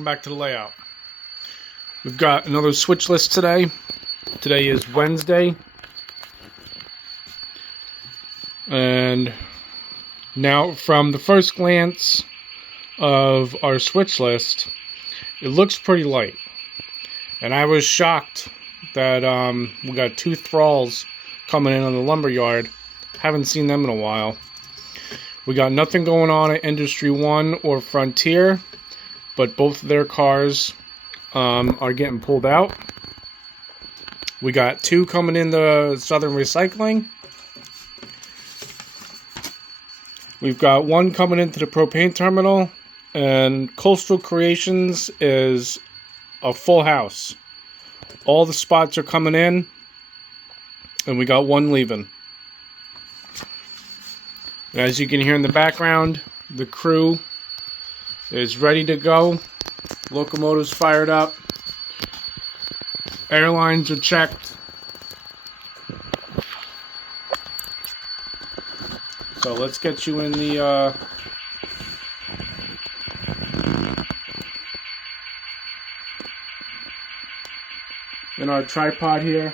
welcome back to the layout. We've got another switch list today. Today is Wednesday. And now from the first glance of our switch list, it looks pretty light. And I was shocked that we got 2 thralls coming in on the lumberyard. Haven't seen them in a while. We got nothing going on at Industry 1 or Frontier, but both of their cars are getting pulled out. We got 2 coming in the Southern Recycling. We've got 1 coming into the propane terminal, and Coastal Creations is a full house. All the spots are coming in, and we got 1 leaving. And as you can hear in the background, the crew is ready to go. Locomotive's fired up. Airlines are checked. So let's get you in the in our tripod here.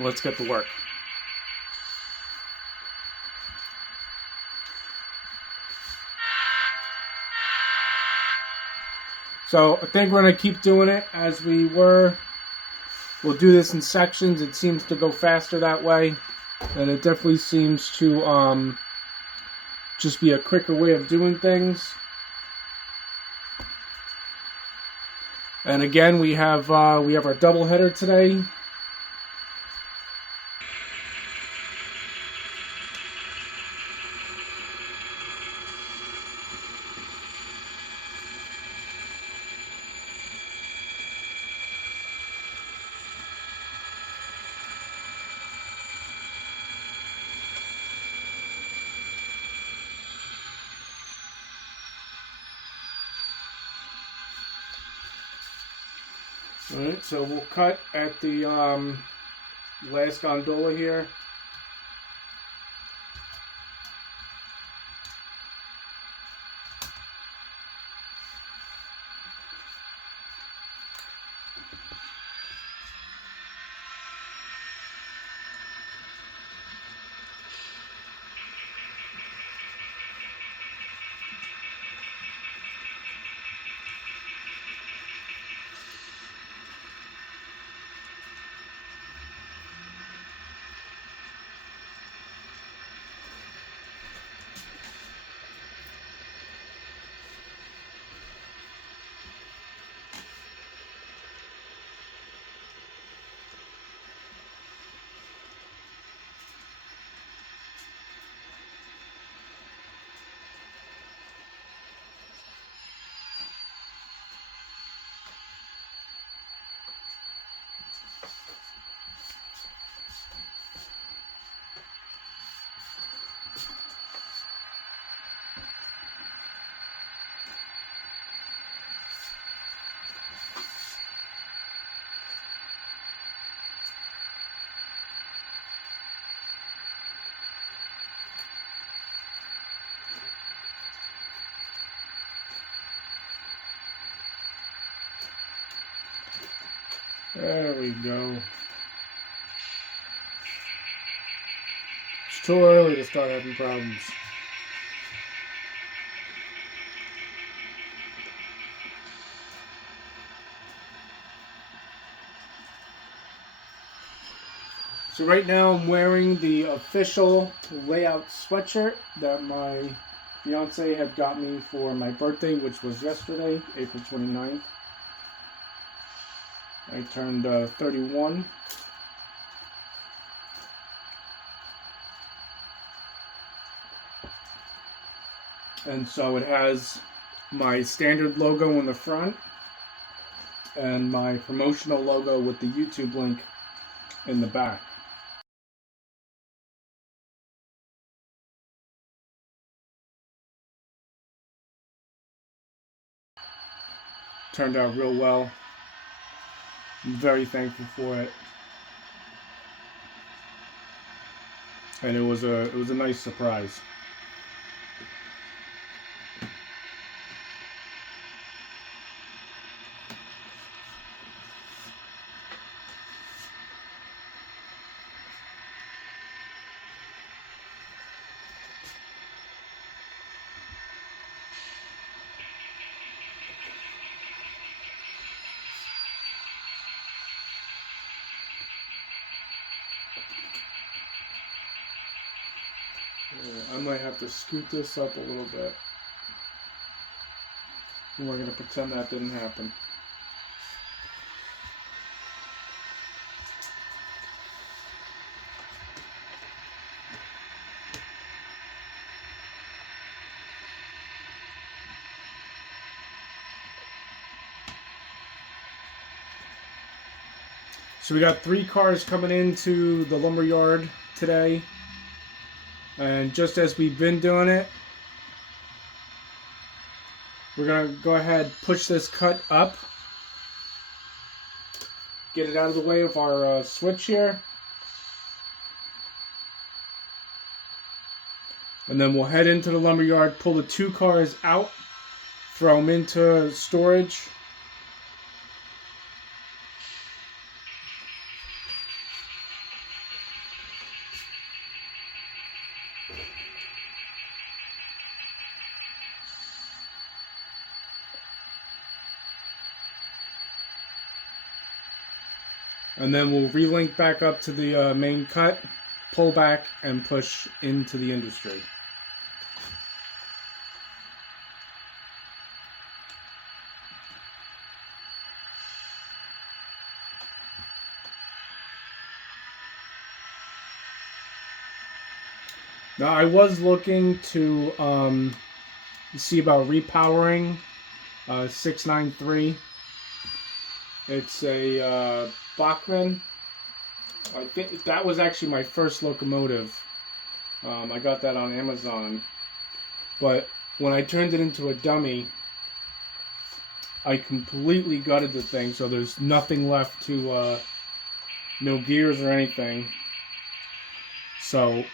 Let's get to work. So I think we're going to keep doing it as we were. We'll do this in sections. It seems to go faster that way. And it definitely seems to just be a quicker way of doing things. And again, we have our double header today. Alright, so we'll cut at the last gondola here. There we go. It's too early to start having problems. So right now I'm wearing the official layout sweatshirt that my fiance had got me for my birthday, which was yesterday, April 29th. I turned 31. And so it has my standard logo in the front and my promotional logo with the YouTube link in the back. Turned out real well. I'm very thankful for it. And it was a nice surprise. Yeah, I might have to scoot this up a little bit. And we're going to pretend that didn't happen. So we got 3 cars coming into the lumber yard today. And just as we've been doing it, we're going to go ahead, push this cut up, get it out of the way of our switch here. And then we'll head into the lumber yard, pull the 2 cars out, throw them into storage. And then we'll relink back up to the main cut, pull back, and push into the industry. Now I was looking to see about repowering 693. It's a Bachmann. I think that was actually my first locomotive. I got that on Amazon. But when I turned it into a dummy, I completely gutted the thing, so there's nothing left to, no gears or anything. So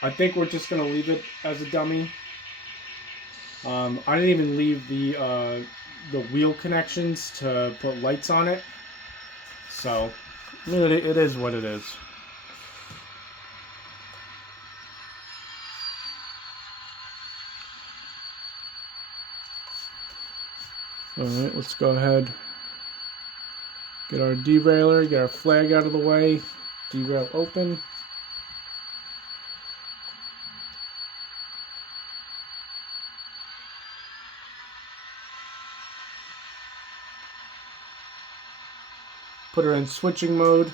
I think we're just going to leave it as a dummy. I didn't even leave the wheel connections to put lights on it. So it is what it is. Alright, let's go ahead. Get our derailleur, get our flag out of the way. Derail open. Put her in switching mode.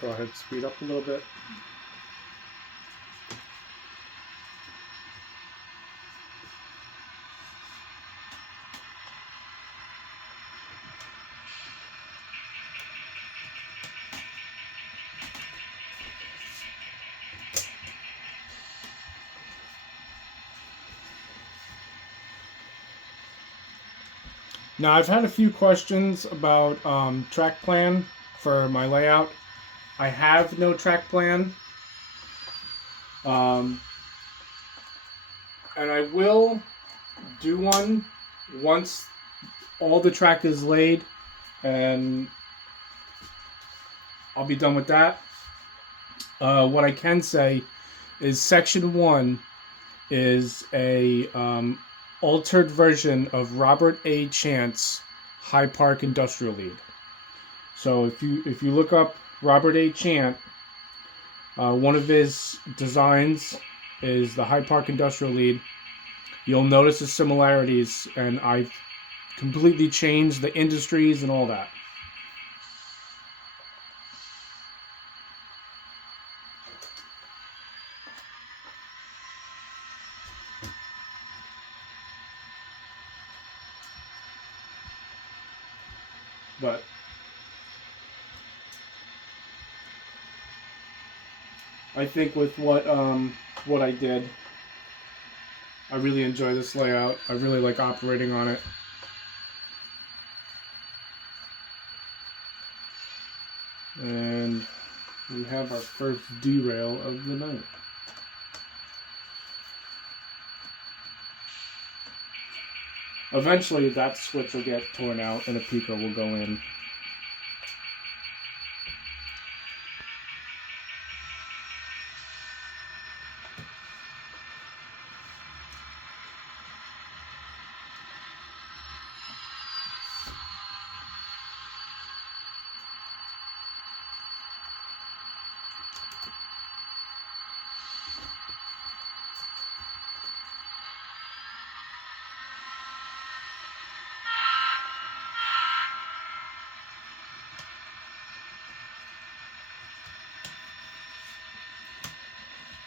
Go ahead, speed up a little bit. Now I've had a few questions about track plan for my layout. I have no track plan. And I will do one once all the track is laid, and I'll be done with that. What I can say is Section 1 is a altered version of Robert A. Chant's High Park Industrial Lead. So if you look up Robert A. Chant, One of his designs is the High Park Industrial Lead. You'll notice the similarities, and I've completely changed the industries and all that. But I think with what I did, I really enjoy this layout. I really like operating on it. And we have our first derail of the night. Eventually that switch will get torn out and a pico will go in.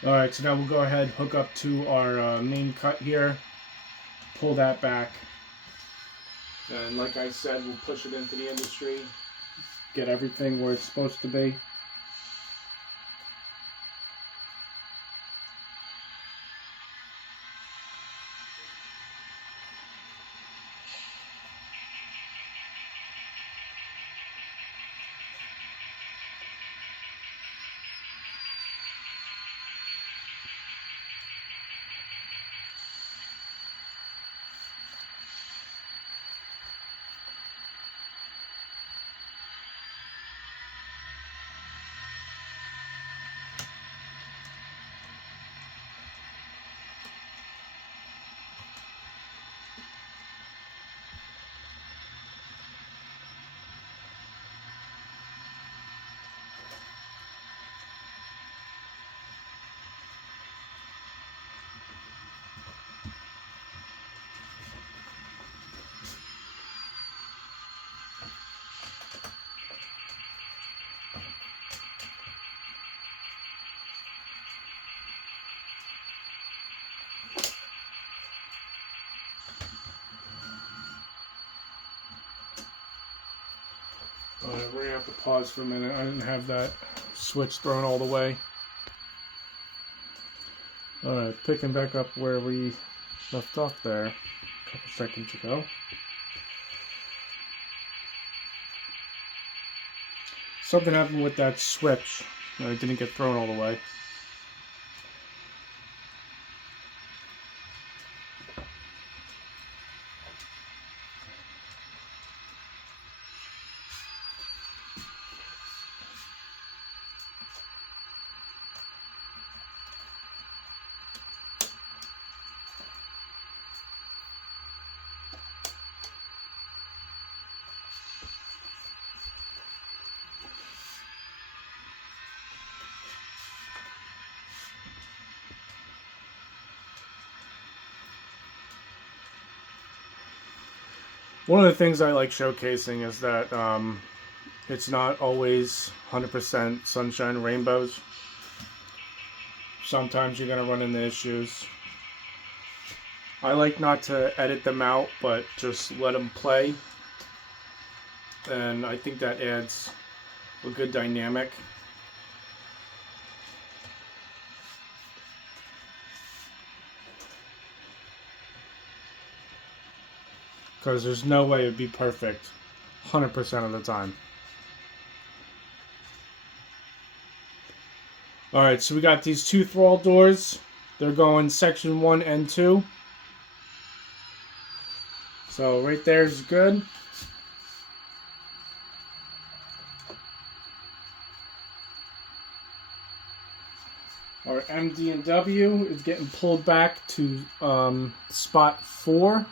Alright, so now we'll go ahead, hook up to our main cut here, pull that back, and like I said, we'll push it into the industry, get everything where it's supposed to be. Alright, we're going to have to pause for a minute. I didn't have that switch thrown all the way. Alright, picking back up where we left off there a couple seconds ago. Something happened with that switch. It didn't get thrown all the way. One of the things I like showcasing is that it's not always 100% sunshine and rainbows. Sometimes you're going to run into issues. I like not to edit them out, but just let them play. And I think that adds a good dynamic. Because there's no way it'd be perfect 100% of the time. Alright, so we got these two thrall doors. They're going section 1 and 2. So right there is good. Our MD and W is getting pulled back to spot 4.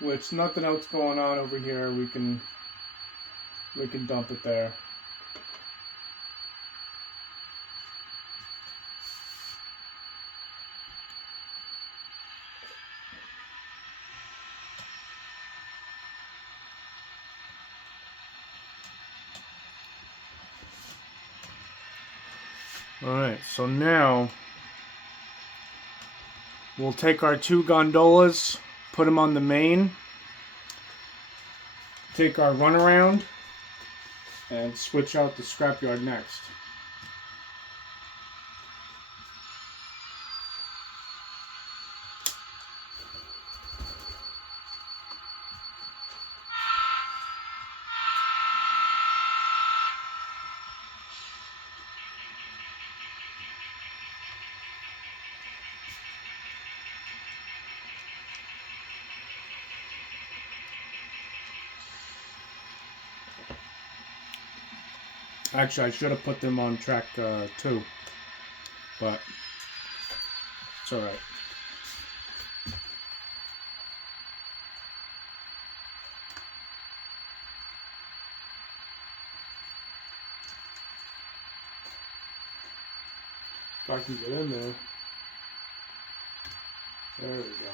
With nothing else going on over here, we can dump it there. Alright, so now we'll take our 2 gondolas, put them on the main, take our runaround, and switch out the scrapyard next. Actually, I should have put them on track 2, but it's alright. If I can get in there. There we go.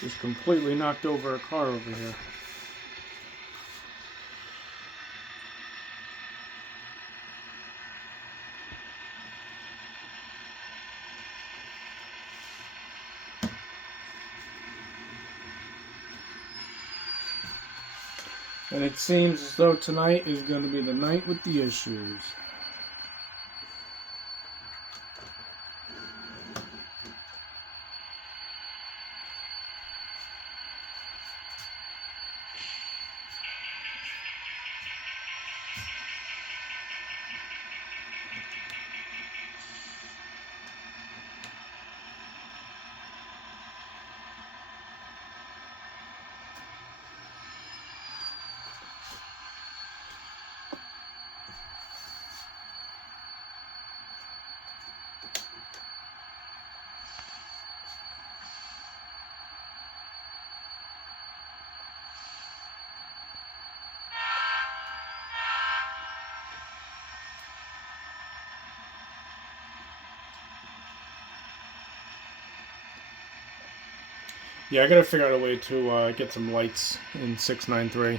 Just completely knocked over a car over here. And it seems as though tonight is going to be the night with the issues. Yeah, I gotta figure out a way to get some lights in 693.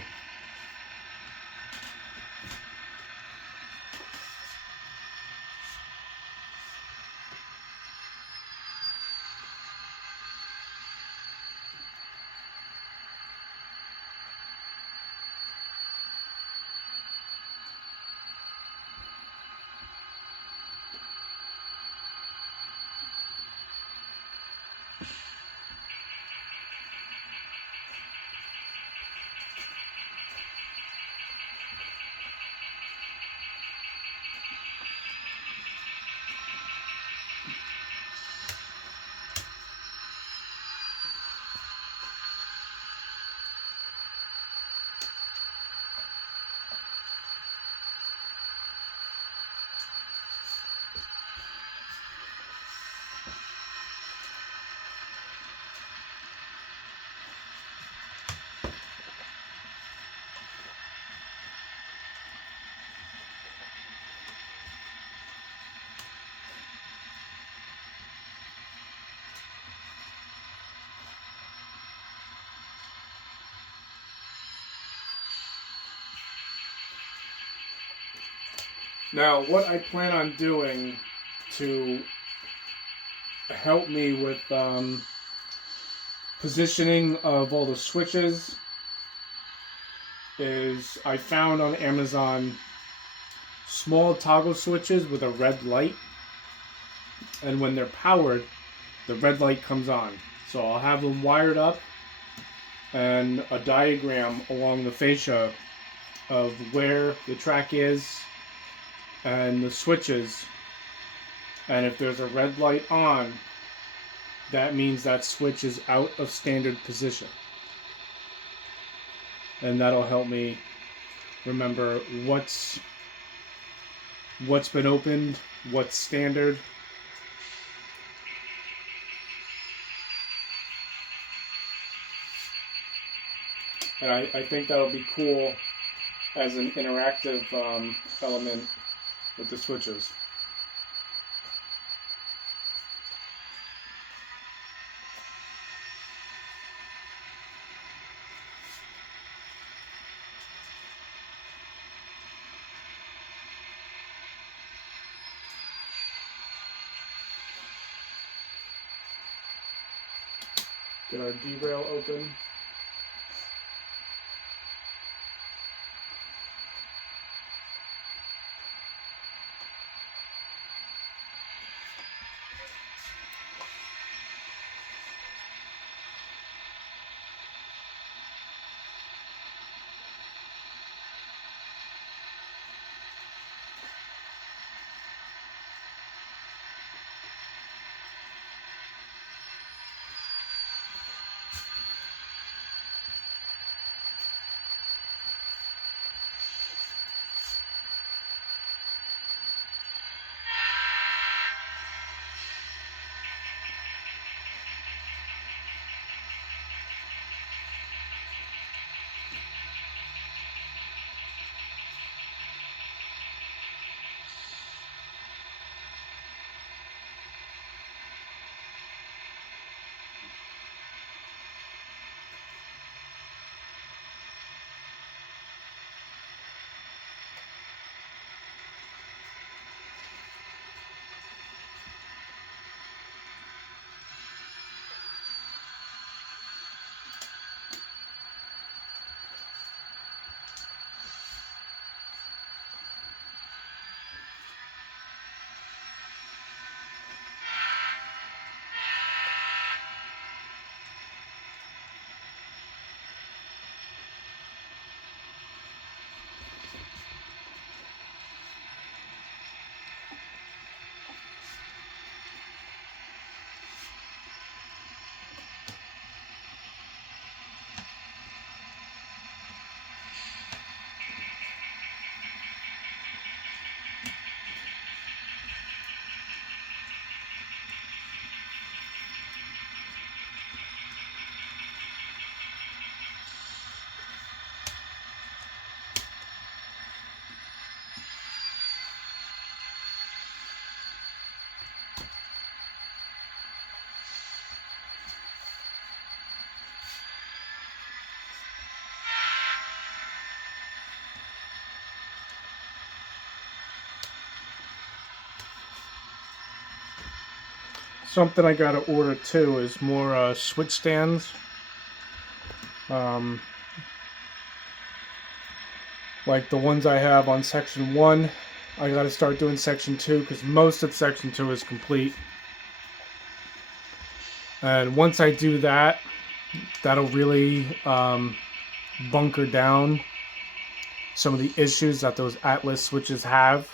Now, what I plan on doing to help me with positioning of all the switches is I found on Amazon small toggle switches with a red light, and when they're powered, the red light comes on. So I'll have them wired up and a diagram along the fascia of where the track is and the switches, and if there's a red light on, that means that switch is out of standard position, and that'll help me remember what's been opened, what's standard. And I think that'll be cool as an interactive element with the switches. Get our derail open. Something I gotta order too is more switch stands. Like the ones I have on section 1, I gotta start doing section 2 because most of section 2 is complete. And once I do that, that'll really bunker down some of the issues that those Atlas switches have,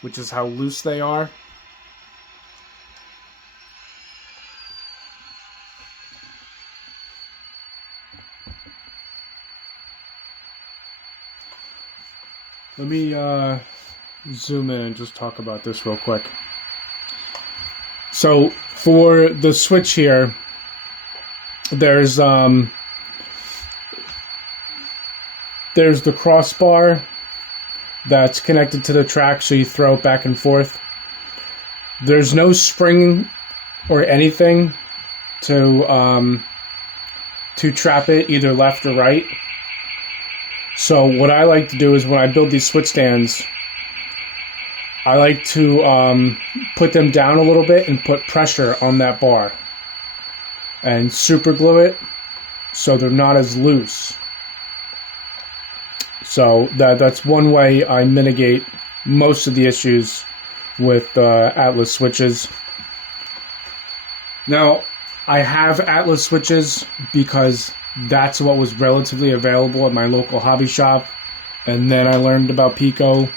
which is how loose they are. Let me zoom in and just talk about this real quick. So for the switch here, there's the crossbar that's connected to the track, so you throw it back and forth. There's no spring or anything to trap it either left or right. So what I like to do is when I build these switch stands, I like to put them down a little bit and put pressure on that bar and super glue it so they're not as loose. So that's one way I mitigate most of the issues with Atlas switches. Now, I have Atlas switches because that's what was relatively available at my local hobby shop, and then I learned about Pico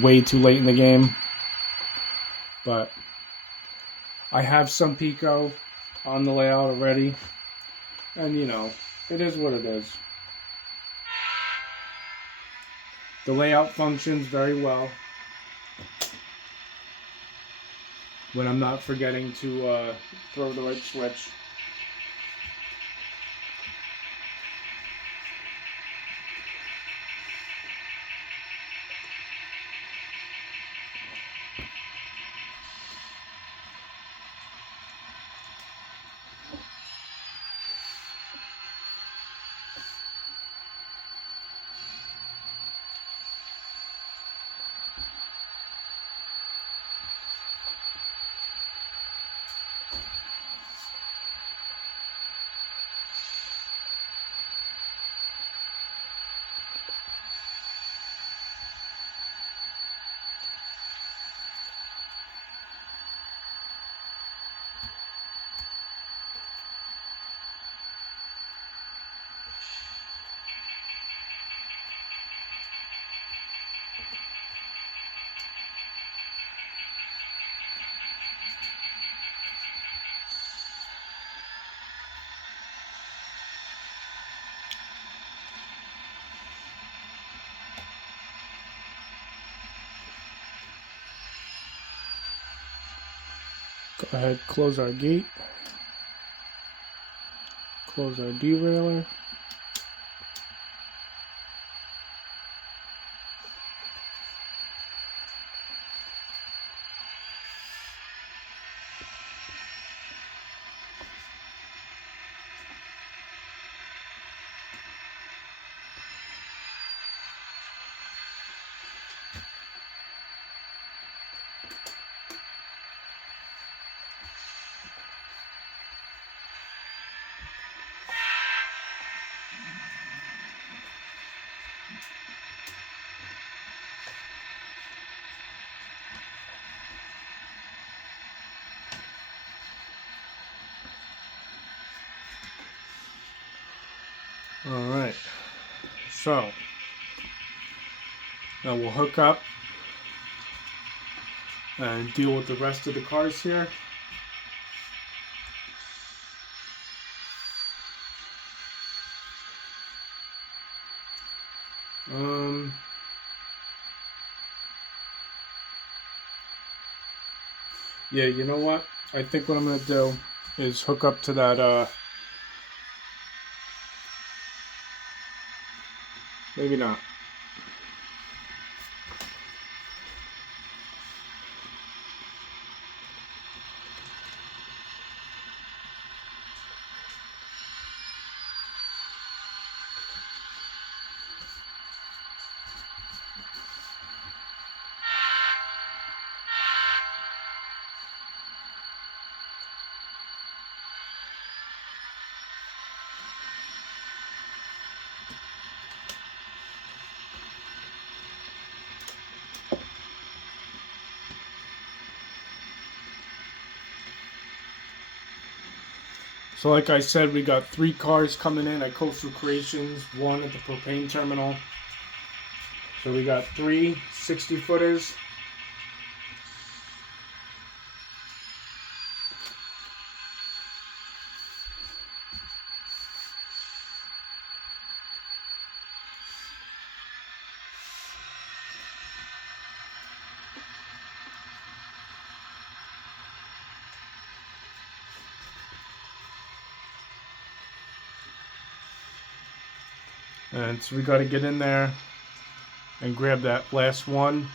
way too late in the game. But I have some Pico on the layout already, and you know, it is what it is. The layout functions very well when I'm not forgetting to throw the right switch. Go ahead, close our gate, close our derailleur. Alright, so now we'll hook up and deal with the rest of the cars here. Yeah, you know what? I think what I'm going to do is hook up to that, maybe not. So like I said, we got 3 cars coming in at Coastal Creations, 1 at the propane terminal. So we got 3 60-footers. And so we got to get in there and grab that last one.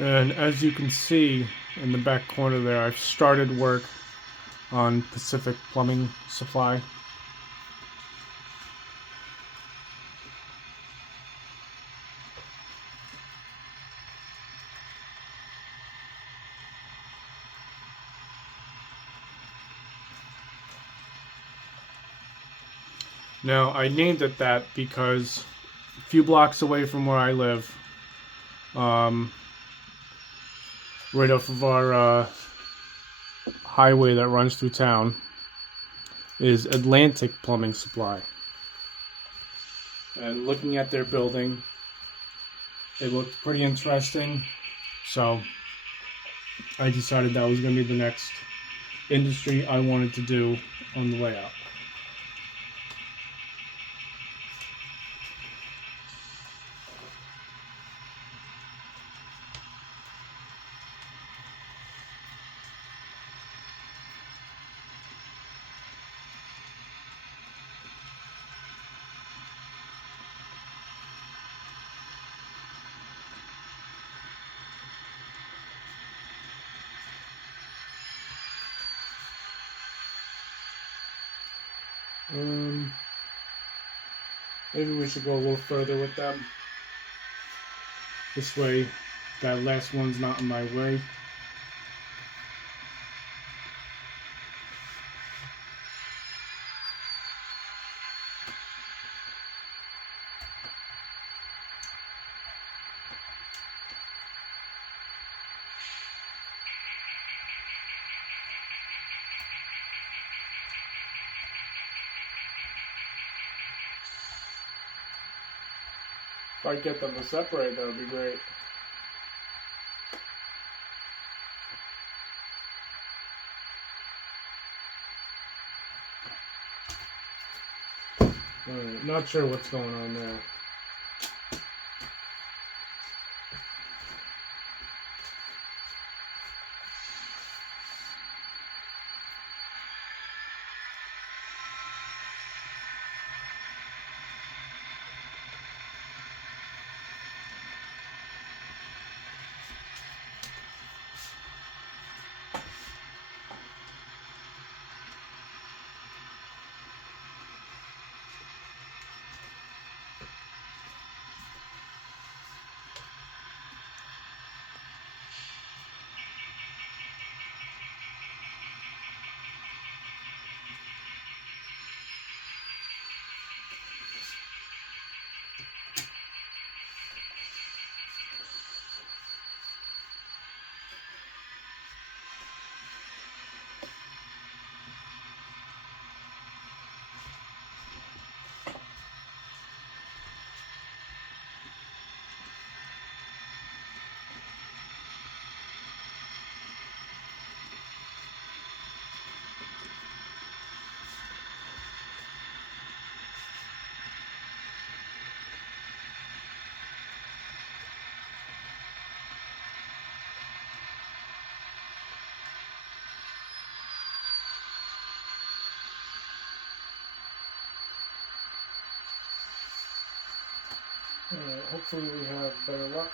And as you can see in the back corner there, I've started work on Pacific Plumbing Supply. Now, I named it that because a few blocks away from where I live, right off of our highway that runs through town, is Atlantic Plumbing Supply. And looking at their building, it looked pretty interesting, so I decided that was going to be the next industry I wanted to do on the way out. Maybe we should go a little further with them. This way, that last one's not in my way. If I get them to separate, that would be great. Alright, not sure what's going on there. Alright, hopefully we have better luck.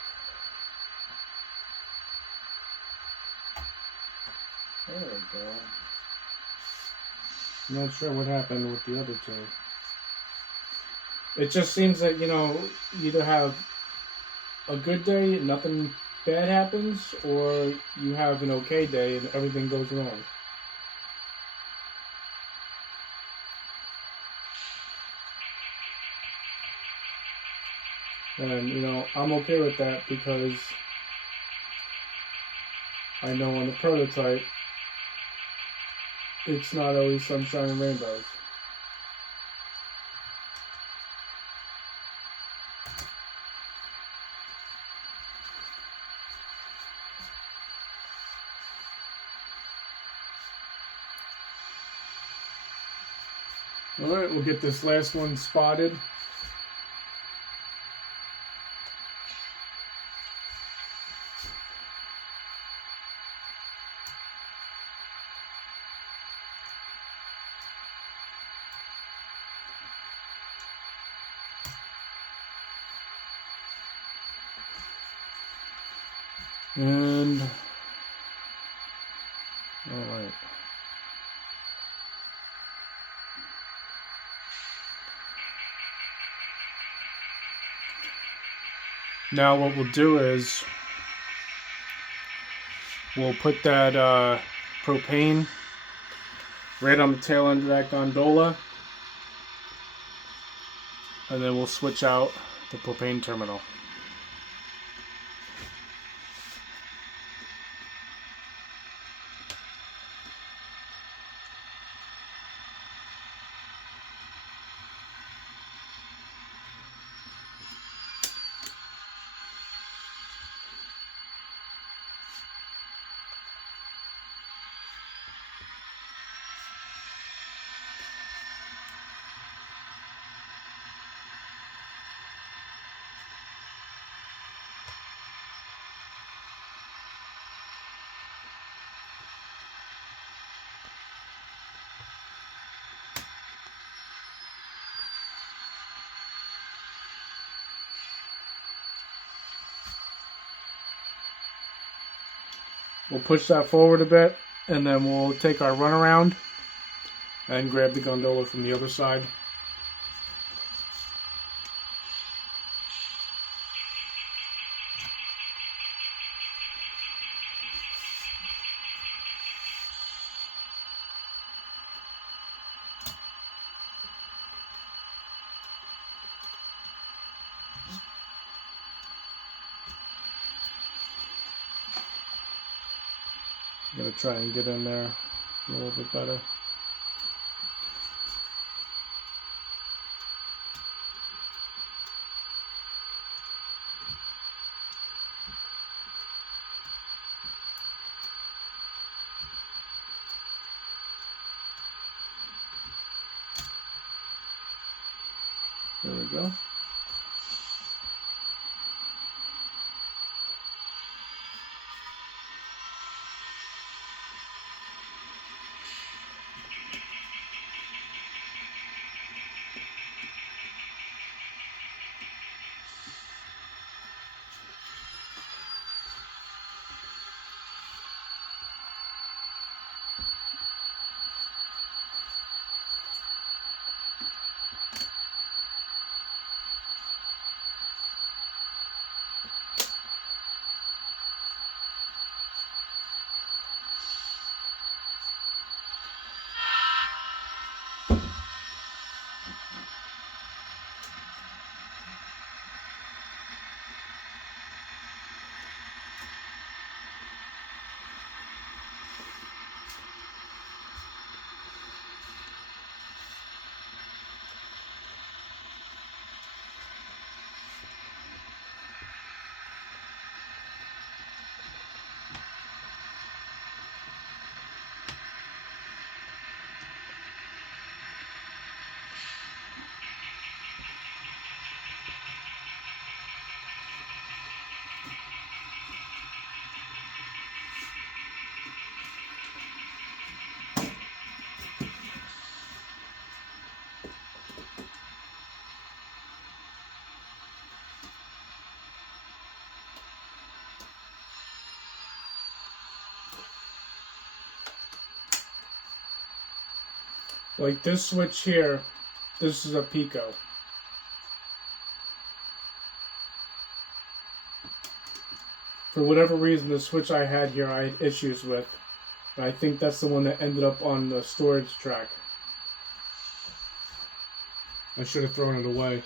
There we go. I'm not sure what happened with the other two. It just seems that, you either have a good day and nothing bad happens, or you have an okay day and everything goes wrong. And, I'm okay with that because I know on the prototype, it's not always sunshine and rainbows. Alright, we'll get this last one spotted. And all right. Now what we'll do is we'll put that propane right on the tail end of that gondola, and then we'll switch out the propane terminal. We'll push that forward a bit, and then we'll take our runaround and grab the gondola from the other side. I'm going to try and get in there a little bit better. There we go. Like this switch here, this is a Pico. For whatever reason, the switch I had here I had issues with. And I think that's the one that ended up on the storage track. I should have thrown it away.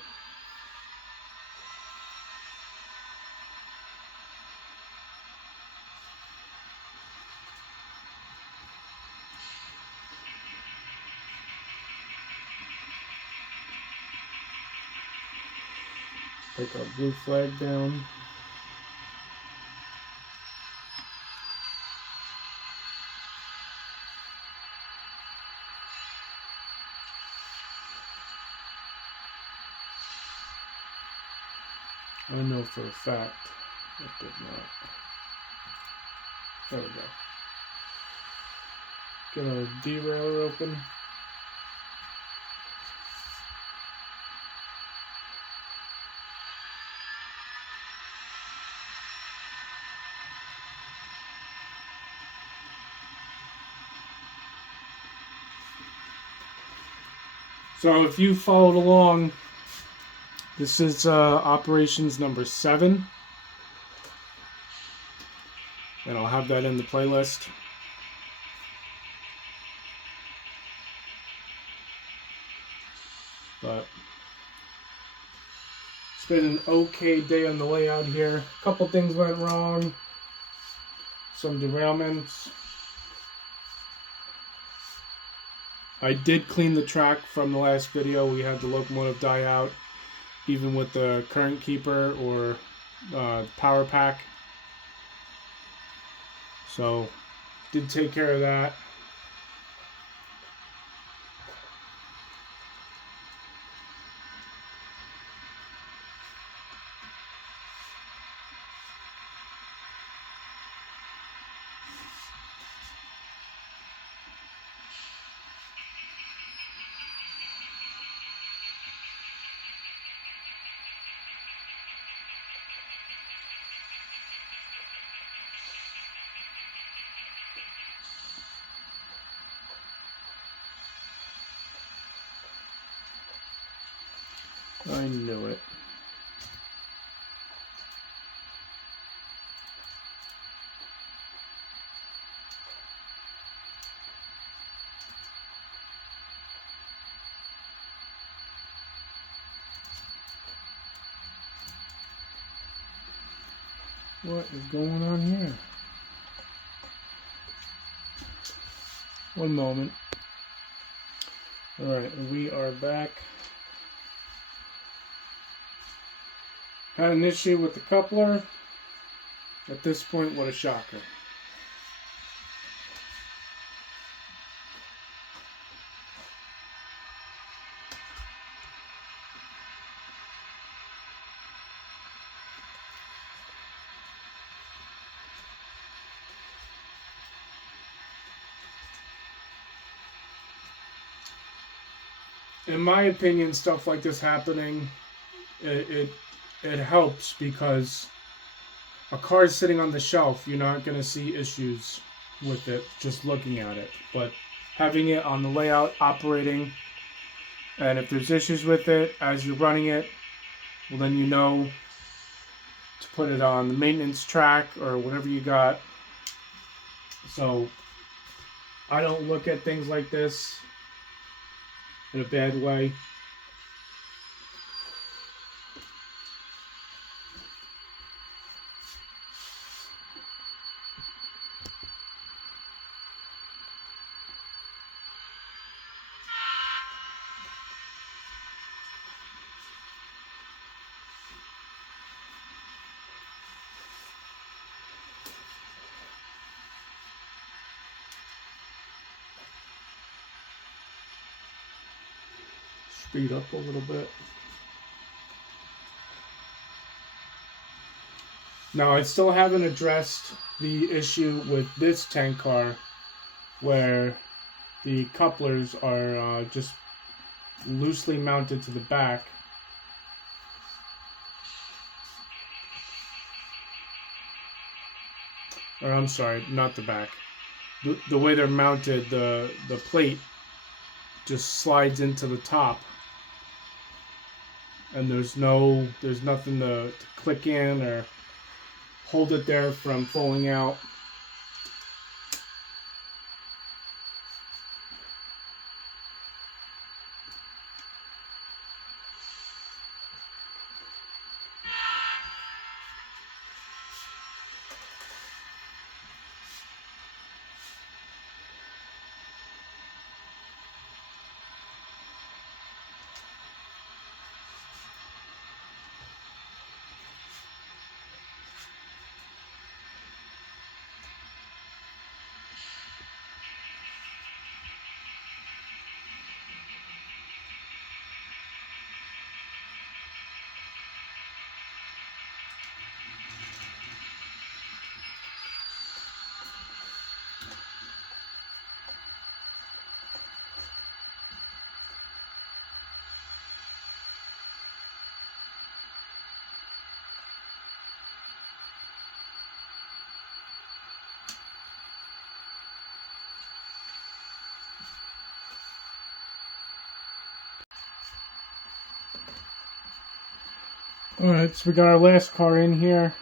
Take our blue flag down. I know for a fact it did not. There we go. Get our derailleur open. So if you followed along, this is operations number 7, and I'll have that in the playlist. But it's been an okay day on the layout here. A couple things went wrong, some derailments. I did clean the track from the last video. We had the locomotive die out, even with the current keeper or power pack. So, did take care of that. I knew it. What is going on here? One moment. Alright, we are back. Had an issue with the coupler. At this point, what a shocker. In my opinion, stuff like this happening, it helps, because a car is sitting on the shelf. You're not going to see issues with it just looking at it. But having it on the layout, operating, and if there's issues with it as you're running it, well, then you know to put it on the maintenance track or whatever you got. So I don't look at things like this in a bad way. Speed up a little bit. Now, I still haven't addressed the issue with this tank car where the couplers are just loosely mounted to the back. Or I'm sorry, not the back. The way they're mounted, the plate just slides into the top. And there's nothing to click in or hold it there from falling out. Alright, so we got our last car in here.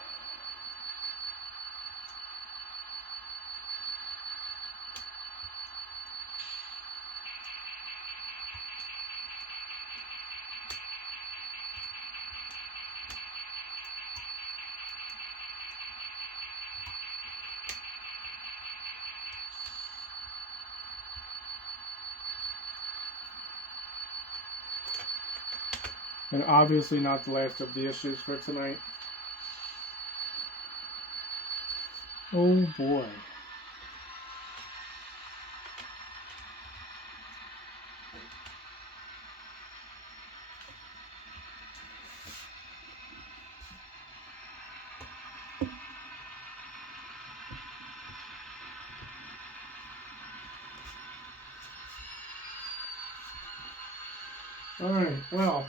And obviously not the last of the issues for tonight. Oh boy. Alright, well,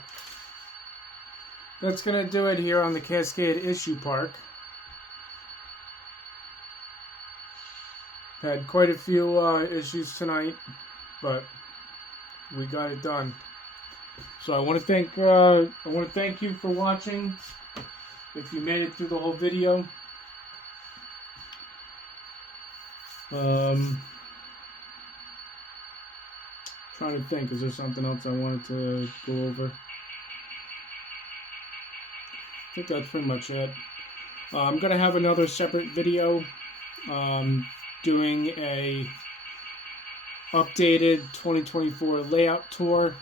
that's going to do it here on the Cascade Issue Park. Had quite a few issues tonight, but we got it done. So I want to thank you for watching. If you made it through the whole video, trying to think, is there something else I wanted to go over? I think that's pretty much it. I'm gonna have another separate video doing a updated 2024 layout tour,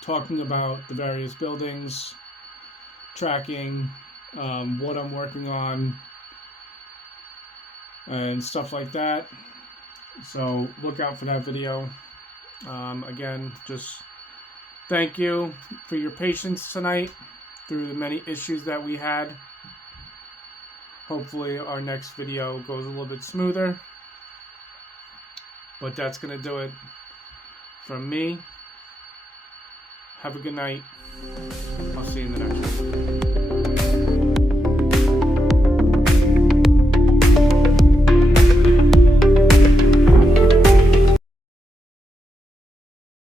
talking about the various buildings, tracking what I'm working on, and stuff like that. So look out for that video. Again, just thank you for your patience tonight through the many issues that we had. Hopefully our next video goes a little bit smoother. But that's going to do it from me. Have a good night. I'll see you in the next one.